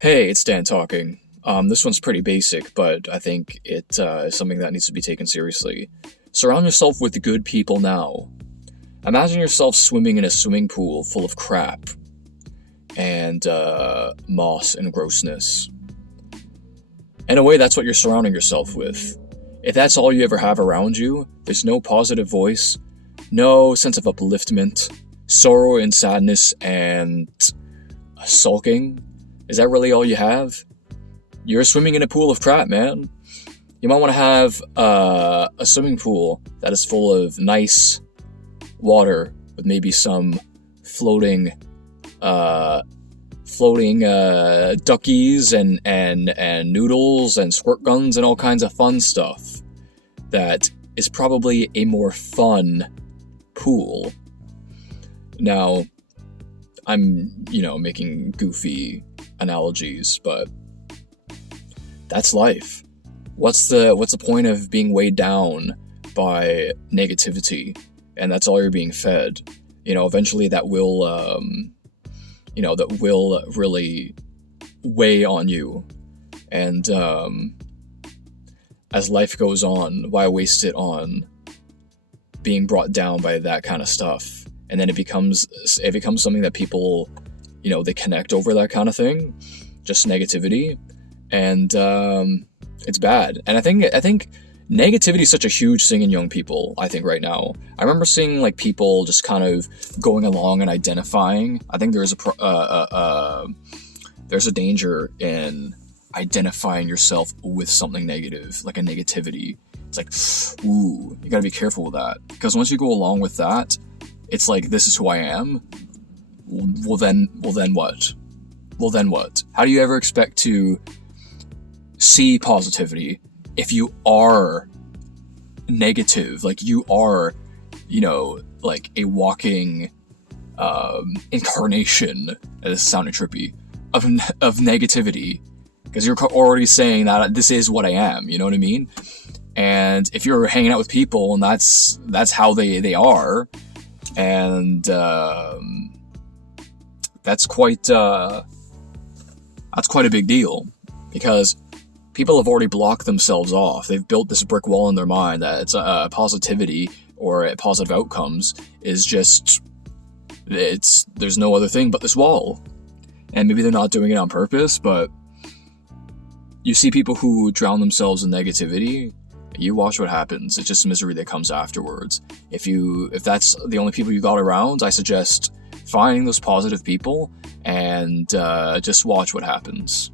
Hey, it's Dan talking. This one's pretty basic, but I think it is something that needs to be taken seriously. Surround yourself with good people now. Imagine yourself swimming in a swimming pool full of crap and moss and grossness. In a way, that's what you're surrounding yourself with. If that's all you ever have around you, there's no positive voice, no sense of upliftment, sorrow and sadness and sulking. Is that really all you have? You're swimming in a pool of crap, man. You might want to have a swimming pool that is full of nice water with maybe some floating, duckies and noodles and squirt guns and all kinds of fun stuff. That is probably a more fun pool. Now, I'm making goofy analogies, but that's life. What's the point of being weighed down by negativity, and that's all you're being fed? Eventually that will really weigh on you, and as life goes on, why waste it on being brought down by that kind of stuff? And then it becomes something that people they connect over, that kind of thing, just negativity, and it's bad. And I think negativity is such a huge thing in young people. I think right now, I remember seeing like people just kind of going along and identifying. I think there's a danger in identifying yourself with something negative, like a negativity. It's like, ooh, you gotta be careful with that, because once you go along with that, it's like, this is who I am. Well then what? How do you ever expect to see positivity if you are negative? Like, you are, like a walking incarnation, this is sounding trippy, of negativity, because you're already saying that this is what I am, you know what I mean? And if you're hanging out with people and that's how they are, and that's quite a big deal, because people have already blocked themselves off. They've built this brick wall in their mind that it's positivity or positive outcomes is just, there's no other thing but this wall. And maybe they're not doing it on purpose, but you see people who drown themselves in negativity, you watch what happens. It's just misery that comes afterwards. If that's the only people you got around, I suggest finding those positive people and just watch what happens.